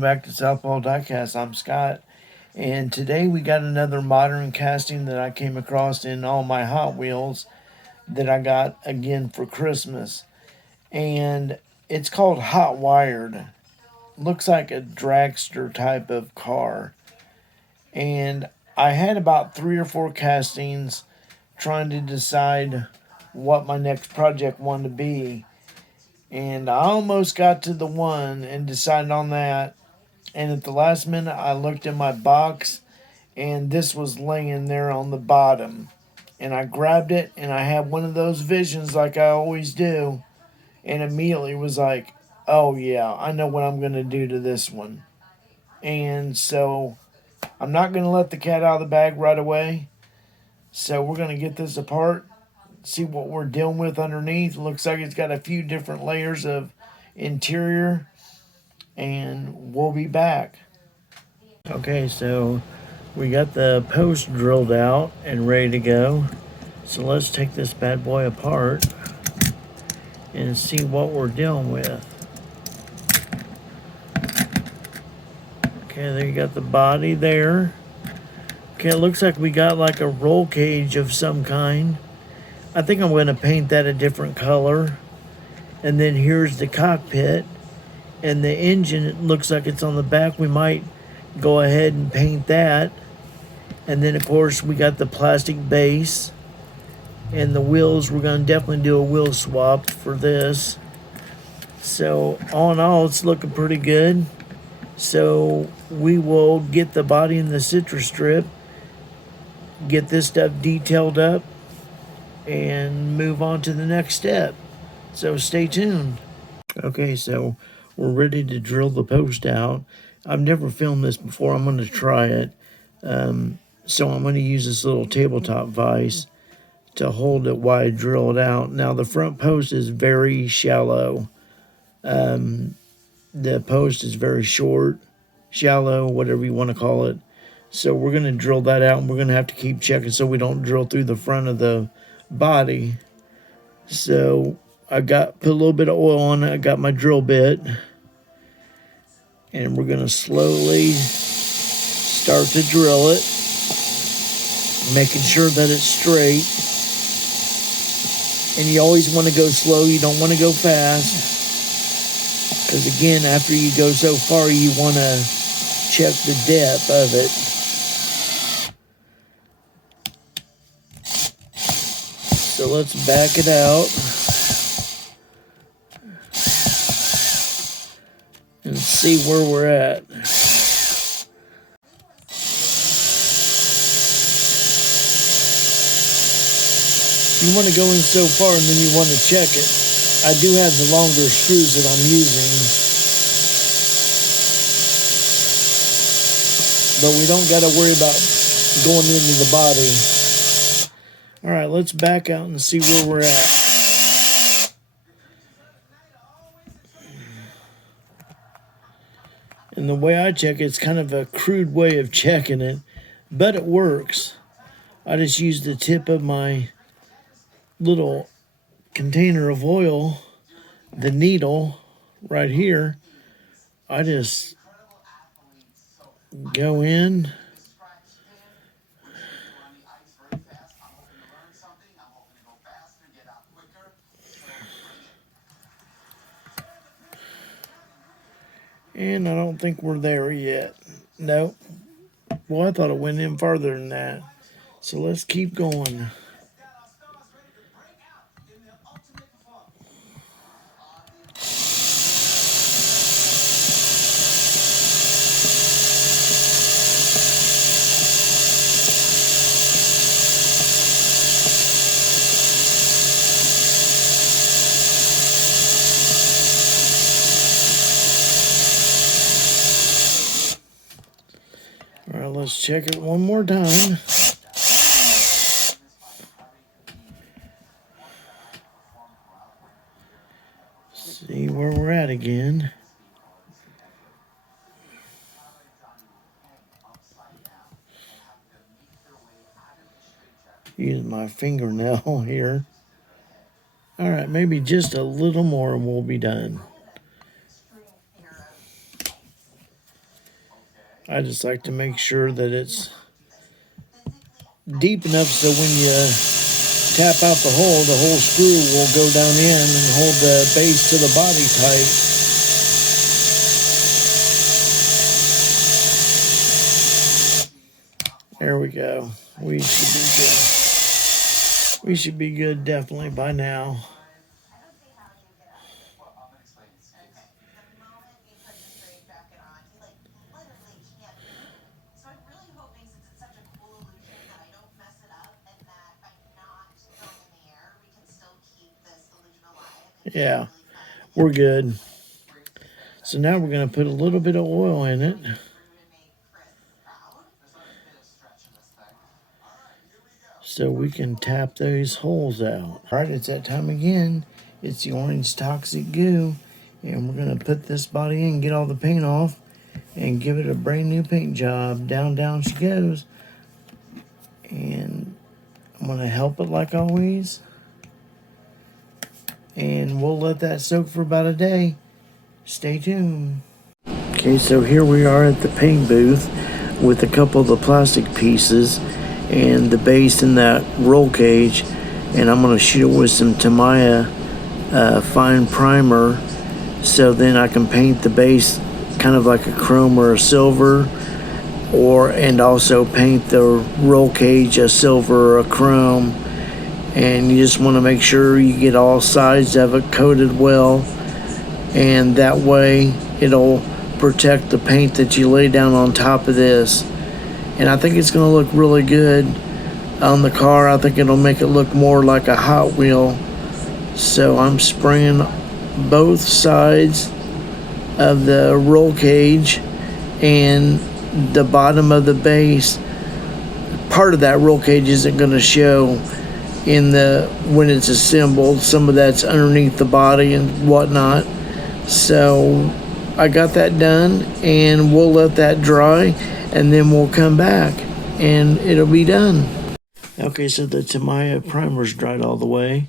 welcome back to Southpaw Diecast. I'm Scott, and today we got another modern casting that I came across in all my Hot Wheels that I got again for Christmas. And it's called Hot Wired. Looks like a dragster type of car. And I had about 3 or 4 castings trying to decide what my next project wanted to be. And I almost got to the one and decided on that. And at the last minute, I looked in my box and this was laying there on the bottom. And I grabbed it and I had one of those visions like I always do. And immediately was like, oh yeah, I know what I'm going to do to this one. And so I'm not going to let the cat out of the bag right away. So we're going to get this apart, see what we're dealing with underneath. Looks like it's got a few different layers of interior, and we'll be back. Okay, so we got the post drilled out and ready to go. So let's take this bad boy apart and see what we're dealing with. Okay, there you got the body there. Okay, it looks like we got like a roll cage of some kind. I think I'm going to paint that a different color. And then here's the cockpit. And the engine, it looks like it's on the back. We might go ahead and paint that. And then, of course, we got the plastic base. And the wheels, we're going to definitely do a wheel swap for this. So, all in all, it's looking pretty good. So, we will get the body in the citrus strip, get this stuff detailed up, and move on to the next step. So, stay tuned. Okay, so we're ready to drill the post out. I've never filmed this before. I'm going to try it. So I'm going to use this little tabletop vise to hold it while I drill it out. Now the front post is very shallow. The post is very short, shallow, whatever you want to call it. So we're going to drill that out, and we're going to have to keep checking so we don't drill through the front of the body. So I put a little bit of oil on it. I got my drill bit. And we're going to slowly start to drill it, making sure that it's straight. And you always want to go slow. You don't want to go fast. Because again, after you go so far, you want to check the depth of it. So let's back it out. And see where we're at. You want to go in so far and then you want to check it. I do have the longer screws that I'm using. But we don't got to worry about going into the body. Alright, let's back out and see where we're at. And the way I check it, it's kind of a crude way of checking it, but it works. I just use the tip of my little container of oil, the needle right here. I just go in. And I don't think we're there yet. Nope. Well, I thought it went in farther than that. So let's keep going. All right, let's check it one more time. See where we're at again. Use my fingernail here. All right, maybe just a little more and we'll be done. I just like to make sure that it's deep enough so when you tap out the whole screw will go down in and hold the base to the body tight. There we go. We should be good. We should be good definitely by now. Yeah, we're good. So now we're going to put a little bit of oil in it. So we can tap those holes out. All right, it's that time again. It's the orange toxic goo. And we're going to put this body in, get all the paint off, and give it a brand new paint job. Down she goes. And I'm going to help it like always. And we'll let that soak for about a day. Stay tuned. Okay, so here we are at the paint booth with a couple of the plastic pieces and the base in that roll cage. And I'm going to shoot it with some Tamiya fine primer, so then I can paint the base kind of like a chrome or a silver, and also paint the roll cage a silver or a chrome. And you just want to make sure you get all sides of it coated well, and that way it'll protect the paint that you lay down on top of this. And I think it's going to look really good on the car. I think it'll make it look more like a Hot Wheel. So I'm spraying both sides of the roll cage and the bottom of the base. Part of that roll cage isn't going to show when it's assembled. Some of that's underneath the body and whatnot. So I got that done, and we'll let that dry, and then we'll come back and it'll be done. Okay, so the Tamiya primer's dried all the way,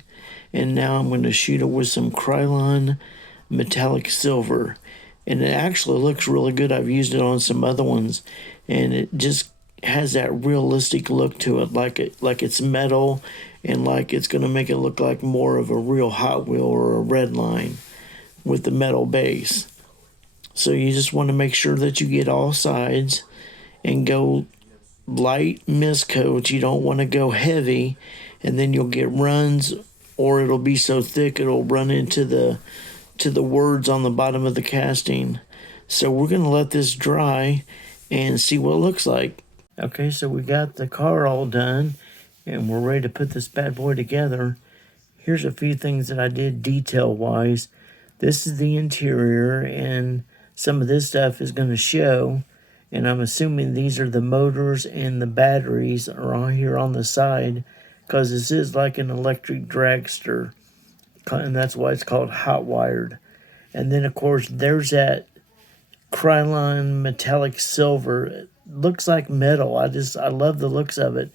and now I'm going to shoot it with some Krylon metallic silver, and it actually looks really good. I've used it on some other ones, and it just has that realistic look to it, like it's metal, and like it's going to make it look like more of a real Hot Wheel or a Redline with the metal base. So you just want to make sure that you get all sides and go light mist coat. You don't want to go heavy, and then you'll get runs, or it'll be so thick it'll run into the words on the bottom of the casting. So we're going to let this dry and see what it looks like. Okay, so we got the car all done, and we're ready to put this bad boy together. Here's a few things that I did detail-wise. This is the interior, and some of this stuff is going to show, and I'm assuming these are the motors and the batteries are on here on the side, because this is like an electric dragster, and that's why it's called hot wired. And then, of course, there's that Krylon metallic silver. It looks like metal. I love the looks of it.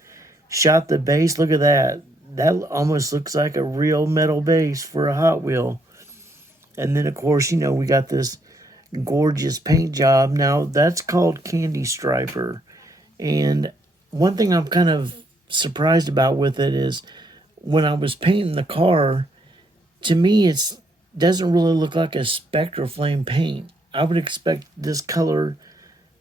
Shot the base. Look at that. That almost looks like a real metal base for a Hot Wheel. And then, of course, we got this gorgeous paint job. Now, that's called Candy Striper. And one thing I'm kind of surprised about with it is when I was painting the car, to me, it doesn't really look like a Spectraflame paint. I would expect this color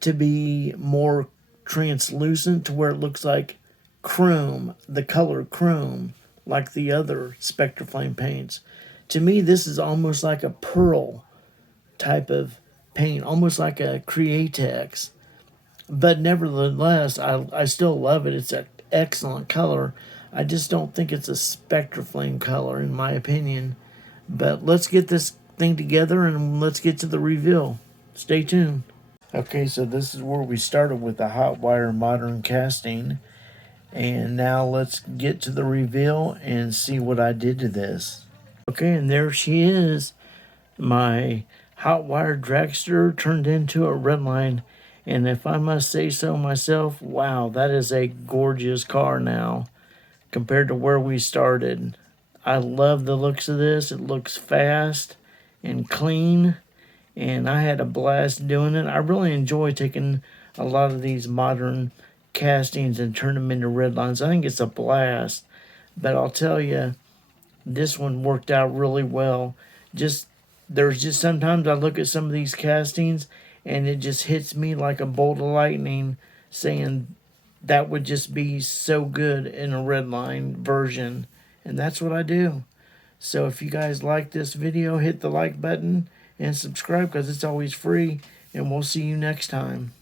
to be more translucent, to where it looks like chrome, the color chrome, like the other Spectraflame paints. To me, this is almost like a pearl type of paint, almost like a Createx. But nevertheless, I still love it. It's an excellent color. I just don't think it's a Spectraflame color, in my opinion. But let's get this thing together and let's get to the reveal. Stay tuned. Okay, so this is where we started with the hot wire modern casting. And now let's get to the reveal and see what I did to this. Okay, and there she is. My hot wire dragster turned into a Redline. And if I must say so myself, wow, that is a gorgeous car now compared to where we started. I love the looks of this. It looks fast and clean, and I had a blast doing it. I really enjoy taking a lot of these modern castings and turn them into red lines. I think it's a blast. But I'll tell you, this one worked out really well. Just there's just sometimes I look at some of these castings and it just hits me like a bolt of lightning, saying that would just be so good in a red line version, and that's what I do. So if you guys like this video, hit the like button and subscribe because it's always free, and we'll see you next time.